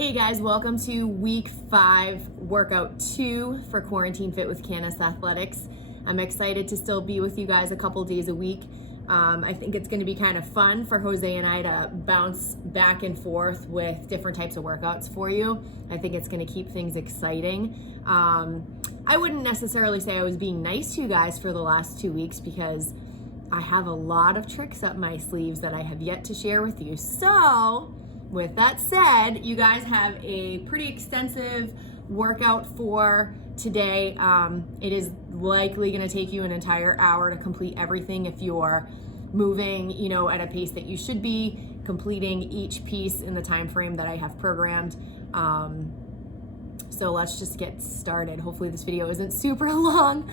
Hey guys, welcome to week 5, workout 2 for Quarantine Fit with Canis Athletics. I'm excited to still be with you guys a couple days a week. I think it's going to be kind of fun for Jose and I to bounce back and forth with different types of workouts for you. I think it's going to keep things exciting. I wouldn't necessarily say I was being nice to you guys for the last 2 weeks because I have a lot of tricks up my sleeves that I have yet to share with you. So, with that said, you guys have a pretty extensive workout for today. It is likely going to take you an entire hour to complete everything if you're moving, at a pace that you should be, completing each piece in the time frame that I have programmed. So let's just get started. Hopefully this video isn't super long.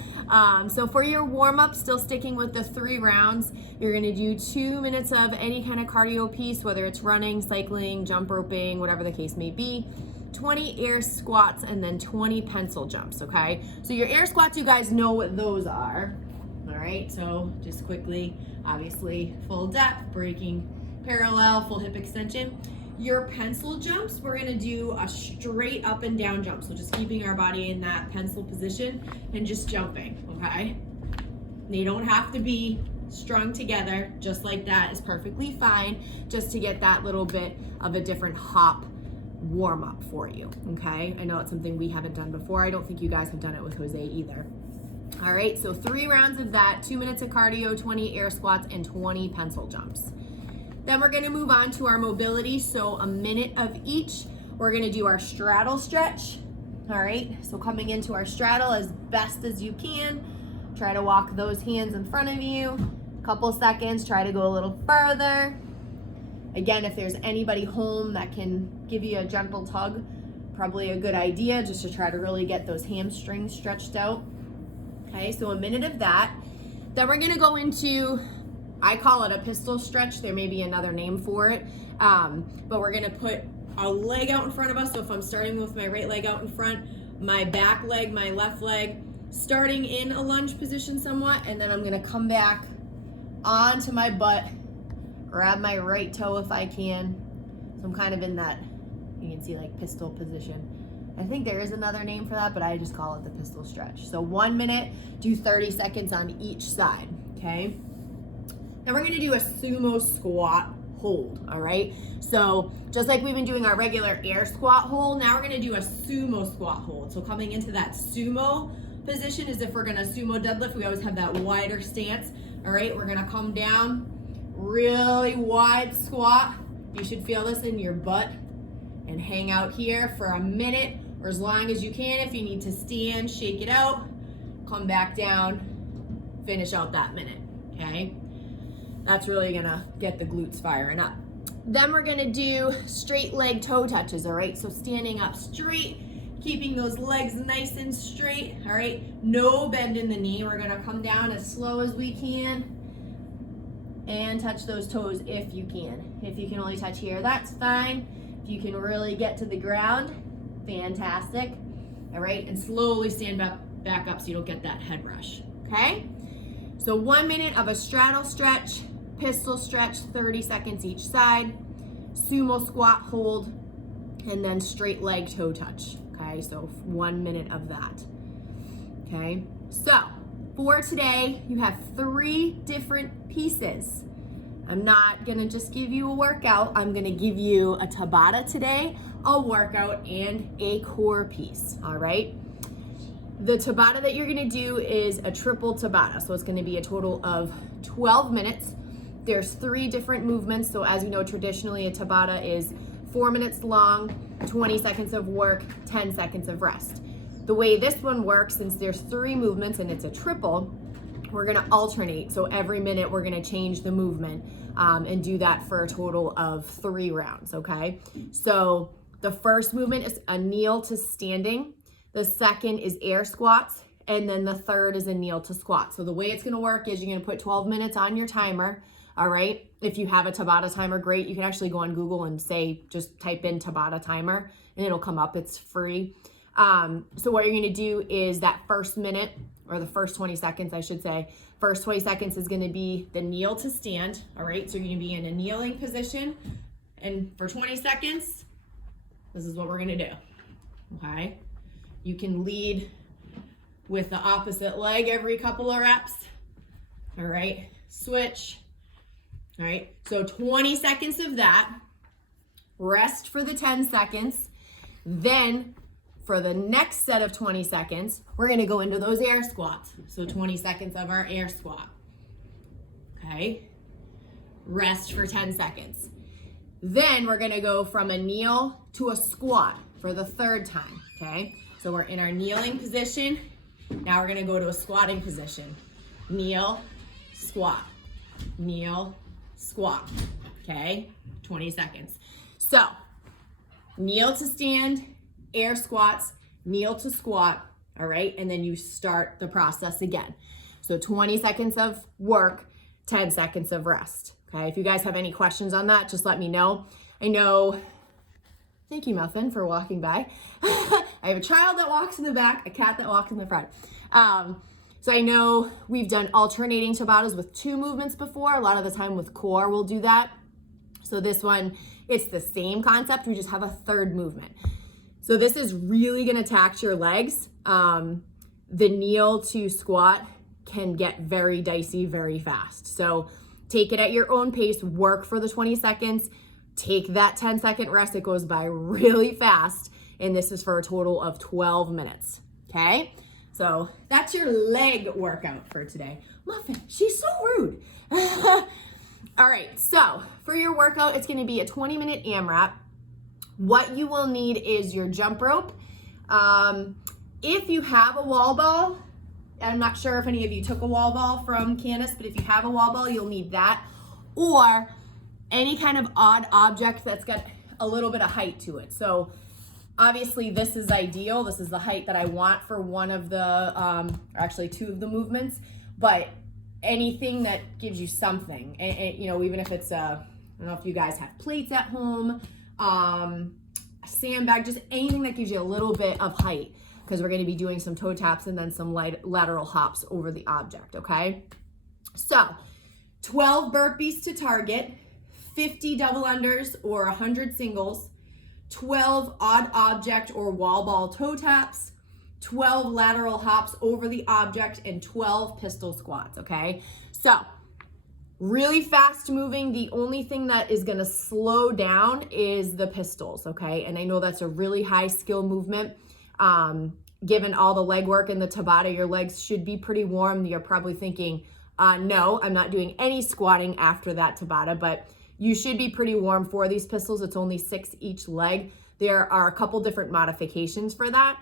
So for your warm-up, still sticking with the 3 rounds, you're gonna do 2 minutes of any kind of cardio piece, whether it's running, cycling, jump roping, whatever the case may be. 20 air squats and then 20 pencil jumps, okay? So your air squats, you guys know what those are. All right, so just quickly, obviously full depth, breaking parallel, full hip extension. Your pencil jumps, we're gonna do a straight up and down jump. So just keeping our body in that pencil position and just jumping, okay? They don't have to be strung together, just like that is perfectly fine, just to get that little bit of a different hop warm up for you, okay? I know it's something we haven't done before. I don't think you guys have done it with Jose either. All right, so 3 rounds of that, 2 minutes of cardio, 20 air squats, and 20 pencil jumps. Then we're gonna move on to our mobility. So a minute of each. We're gonna do our straddle stretch. All right, so coming into our straddle as best as you can. Try to walk those hands in front of you. Couple seconds, try to go a little further. Again, if there's anybody home that can give you a gentle tug, probably a good idea just to try to really get those hamstrings stretched out. Okay, so a minute of that. Then we're gonna go into, I call it a pistol stretch. There may be another name for it, but we're gonna put a leg out in front of us. So if I'm starting with my right leg out in front, my back leg, my left leg, starting in a lunge position somewhat, and then I'm gonna come back onto my butt, grab my right toe if I can. So I'm kind of in that, you can see like pistol position. I think there is another name for that, but I just call it the pistol stretch. So 1 minute, do 30 seconds on each side, okay? Then we're gonna do a sumo squat hold, all right? So just like we've been doing our regular air squat hold, now we're gonna do a sumo squat hold. So coming into that sumo position as if we're gonna sumo deadlift, we always have that wider stance, all right? We're gonna come down, really wide squat. You should feel this in your butt and hang out here for a minute or as long as you can. If you need to stand, shake it out, come back down, finish out that minute, okay? That's really gonna get the glutes firing up. Then we're gonna do straight leg toe touches, all right? So standing up straight, keeping those legs nice and straight, all right? No bend in the knee. We're gonna come down as slow as we can and touch those toes if you can. If you can only touch here, that's fine. If you can really get to the ground, fantastic, all right? And slowly stand back up so you don't get that head rush, okay? So 1 minute of a straddle stretch, pistol stretch, 30 seconds each side, sumo squat hold, and then straight leg toe touch, okay? So 1 minute of that, okay? So for today, you have 3 different pieces. I'm not gonna just give you a workout. I'm gonna give you a Tabata today, a workout, and a core piece, all right? The Tabata that you're gonna do is a triple Tabata. So it's gonna be a total of 12 minutes. There's 3 different movements. So as you know, traditionally a Tabata is 4 minutes long, 20 seconds of work, 10 seconds of rest. The way this one works, since there's 3 movements and it's a triple, we're gonna alternate. So every minute we're gonna change the movement and do that for a total of 3 rounds, okay? So the first movement is a kneel to standing. The second is air squats, and then the third is a kneel to squat. So the way it's gonna work is you're gonna put 12 minutes on your timer, all right? If you have a Tabata timer, great. You can actually go on Google and say, just type in Tabata timer, and it'll come up, it's free. So what you're gonna do is that first minute, or the first 20 seconds, I should say, first 20 seconds is gonna be the kneel to stand, all right? So you're gonna be in a kneeling position, and for 20 seconds, This is what we're gonna do, okay? You can lead with the opposite leg every couple of reps. All right, switch. All right, so 20 seconds of that. Rest for the 10 seconds. Then for the next set of 20 seconds, we're gonna go into those air squats. So 20 seconds of our air squat. Okay, rest for 10 seconds. Then we're gonna go from a kneel to a squat for the third time, okay? So we're in our kneeling position. Now we're gonna go to a squatting position. Kneel, squat, kneel, squat, okay? 20 seconds. So, kneel to stand, air squats, kneel to squat, all right? And then you start the process again. So 20 seconds of work, 10 seconds of rest, okay? If you guys have any questions on that, just let me know. I know, thank you, Muffin, for walking by. I have a child that walks in the back, a cat that walks in the front. So I know we've done alternating Tabatas with 2 movements before. A lot of the time with core, we'll do that. So this one, it's the same concept. We just have a 3rd movement. So this is really gonna tax your legs. The kneel to squat can get very dicey very fast. So take it at your own pace, work for the 20 seconds, take that 10-second rest. It goes by really fast. And this is for a total of 12 minutes, okay? So that's your leg workout for today. Muffin, she's so rude. All right, so for your workout, it's gonna be a 20-minute AMRAP. What you will need is your jump rope. If you have a wall ball, I'm not sure if any of you took a wall ball from Candace, but if you have a wall ball, you'll need that. Or any kind of odd object that's got a little bit of height to it. So obviously this is ideal. This is the height that I want for one of the, actually 2 of the movements, but anything that gives you something, and you know, even if it's I don't know if you guys have plates at home, a sandbag, just anything that gives you a little bit of height, because we're going to be doing some toe taps and then some lateral hops over the object, okay? So 12 burpees to target, 50 double unders or 100 singles, 12 odd object or wall ball toe taps, 12 lateral hops over the object, and 12 pistol squats, okay? So really fast moving. The only thing that is gonna slow down is the pistols, okay? And I know that's a really high skill movement. Given all the leg work in the Tabata, your legs should be pretty warm. You're probably thinking, no, I'm not doing any squatting after that Tabata, but you should be pretty warm for these pistols. It's only 6 each leg. There are a couple different modifications for that,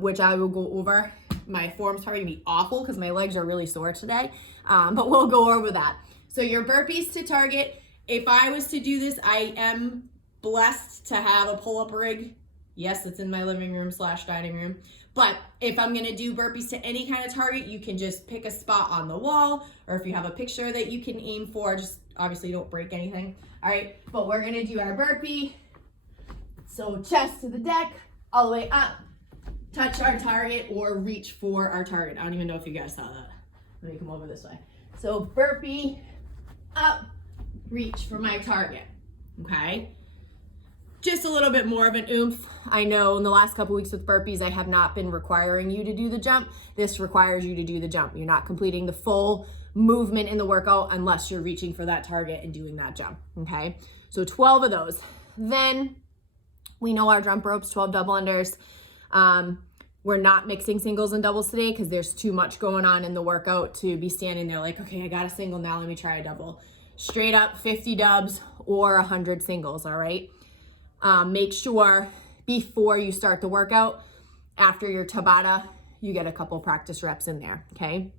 which I will go over. My form's probably gonna be awful because my legs are really sore today, but we'll go over that. So your burpees to target, if I was to do this, I am blessed to have a pull-up rig. Yes, it's in my living room / dining room. But if I'm gonna do burpees to any kind of target, you can just pick a spot on the wall, or if you have a picture that you can aim for, just obviously don't break anything. All right, but we're gonna do our burpee. So chest to the deck, all the way up, touch our target or reach for our target. I don't even know if you guys saw that. Let me come over this way. So burpee, up, reach for my target, okay? Just a little bit more of an oomph. I know in the last couple weeks with burpees, I have not been requiring you to do the jump. This requires you to do the jump. You're not completing the full movement in the workout unless you're reaching for that target and doing that jump, okay? So 12 of those. Then we know our jump ropes, 12 double unders. We're not mixing singles and doubles today because there's too much going on in the workout to be standing there like, okay, I got a single, now let me try a double. Straight up 50 dubs or 100 singles, all right? Make sure before you start the workout, after your Tabata, you get a couple practice reps in there, okay?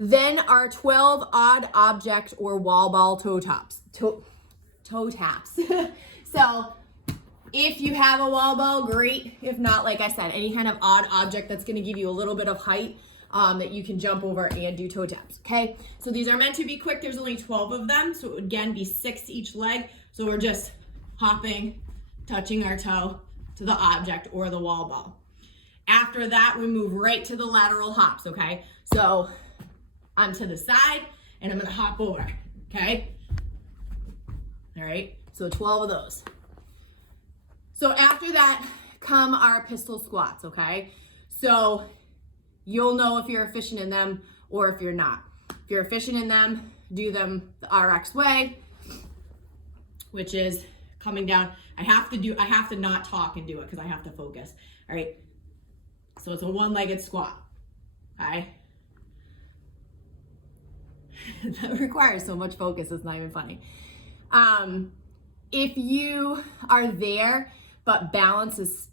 Then our 12 odd object or wall ball toe taps. Toe taps. So if you have a wall ball, great. If not, like I said, any kind of odd object that's gonna give you a little bit of height that you can jump over and do toe taps, okay? So these are meant to be quick. There's only 12 of them, so it would again be 6 each leg. So we're just hopping, touching our toe to the object or the wall ball. After that, we move right to the lateral hops, okay? So I'm to the side and I'm gonna hop over, okay? All right, so 12 of those. So after that come our pistol squats, okay? So you'll know if you're efficient in them or if you're not. If you're efficient in them, do them the RX way, which is coming down. I have to not talk and do it because I have to focus. All right. So it's a one-legged squat. Okay. That requires so much focus, it's not even funny. If you are there, but balance is,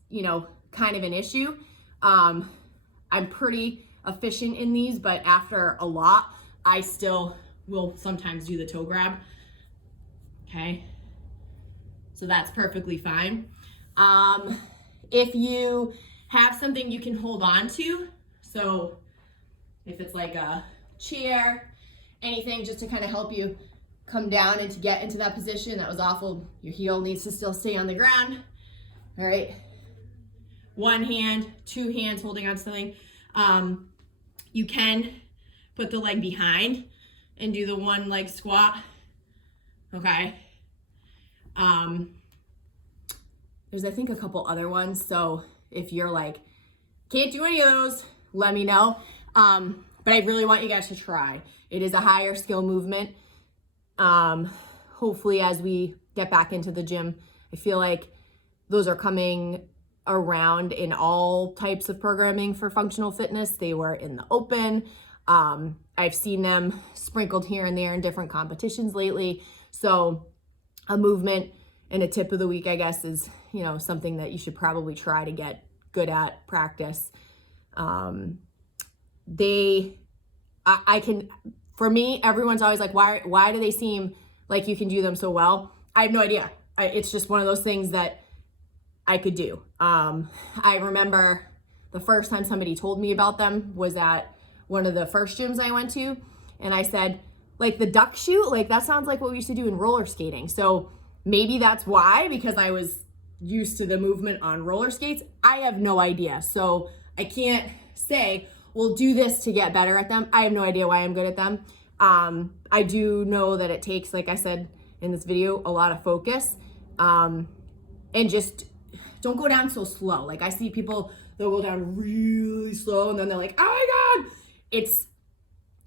kind of an issue, I'm pretty efficient in these, but after a lot, I still will sometimes do the toe grab. Okay. So that's perfectly fine. If you have something you can hold on to, so if it's like a chair, anything just to kind of help you come down and to get into that position. That was awful. Your heel needs to still stay on the ground. All right. One hand, two hands holding on to something. You can put the leg behind and do the one leg squat. Okay. There's, I think, a couple other ones. So if you're like, can't do any of those, let me know. But I really want you guys to try. It is a higher skill movement. Hopefully as we get back into the gym, I feel like those are coming around in all types of programming for functional fitness. They were in the open. I've seen them sprinkled here and there in different competitions lately. So a movement and a tip of the week, I guess, is, something that you should probably try to get good at, practice. For me, everyone's always like, why do they seem like you can do them so well? I have no idea. It's just one of those things that I could do. I remember the first time somebody told me about them was at one of the first gyms I went to. And I said, like, the duck shoot, like that sounds like what we used to do in roller skating. So maybe that's why, because I was used to the movement on roller skates. I have no idea. So I can't say, we'll do this to get better at them. I have no idea why I'm good at them. I do know that it takes, like I said in this video, a lot of focus. And just don't go down so slow. Like I see people, they'll go down really slow and then they're like, oh my God. It's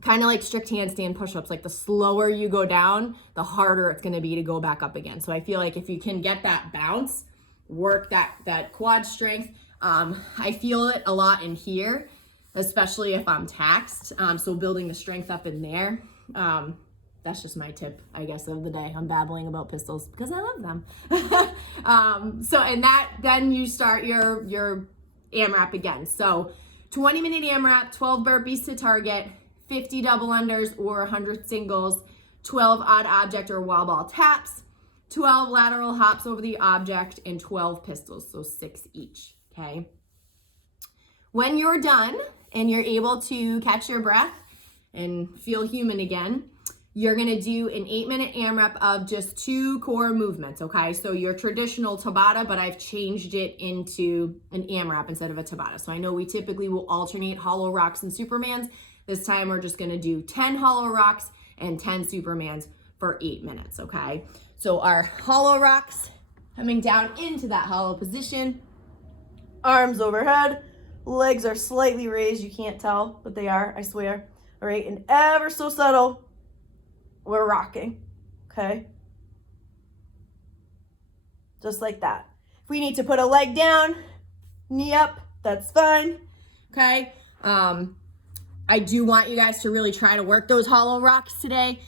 kind of like strict handstand push-ups. Like the slower you go down, the harder it's going to be to go back up again. So I feel like if you can get that bounce, work that quad strength. I feel it a lot in here, especially if I'm taxed. So building the strength up in there. That's just my tip, I guess, of the day. I'm babbling about pistols because I love them. Then you start your AMRAP again. So 20-minute AMRAP, 12 burpees to target, 50 double unders or 100 singles, 12 odd object or wall ball taps, 12 lateral hops over the object, and 12 pistols, so 6 each, okay? When you're done and you're able to catch your breath and feel human again, you're gonna do an 8-minute AMRAP of just 2 core movements, okay? So your traditional Tabata, but I've changed it into an AMRAP instead of a Tabata. So I know we typically will alternate hollow rocks and Supermans. This time we're just gonna do 10 hollow rocks and 10 Supermans for 8 minutes, okay? So our hollow rocks, coming down into that hollow position, arms overhead, legs are slightly raised. You can't tell, but they are, I swear. All right, and ever so subtle, we're rocking, okay? Just like that. If we need to put a leg down, knee up, that's fine, okay? I do want you guys to really try to work those hollow rocks today.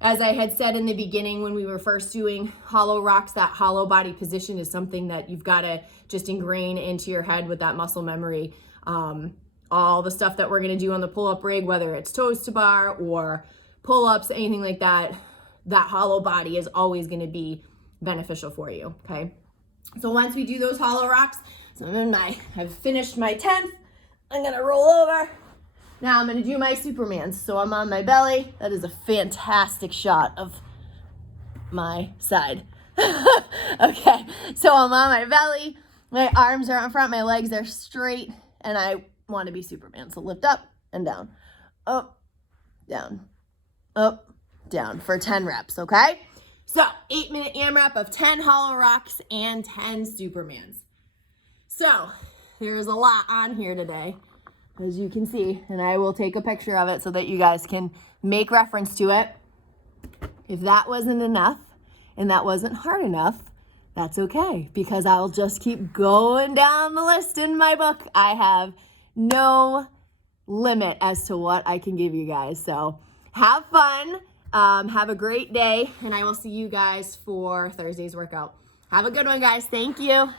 As I had said in the beginning when we were first doing hollow rocks, that hollow body position is something that you've got to just ingrain into your head with that muscle memory. All the stuff that we're going to do on the pull-up rig, whether it's toes to bar or pull-ups, anything like that, that hollow body is always going to be beneficial for you, okay? So once we do those hollow rocks, so I've finished my 10th, I'm going to roll over. Now I'm going to do my Supermans. So I'm on my belly. That is a fantastic shot of my side. Okay, so I'm on my belly. My arms are out in front. My legs are straight. And I want to be Superman. So lift up and down. Up, down, up, down for 10 reps, okay? So 8-minute AMRAP of 10 hollow rocks and 10 Supermans. So there's a lot on here today, as you can see, and I will take a picture of it so that you guys can make reference to it. If that wasn't enough and that wasn't hard enough, that's okay, because I'll just keep going down the list in my book. I have no limit as to what I can give you guys. So have fun, have a great day, and I will see you guys for Thursday's workout. Have a good one, guys. Thank you.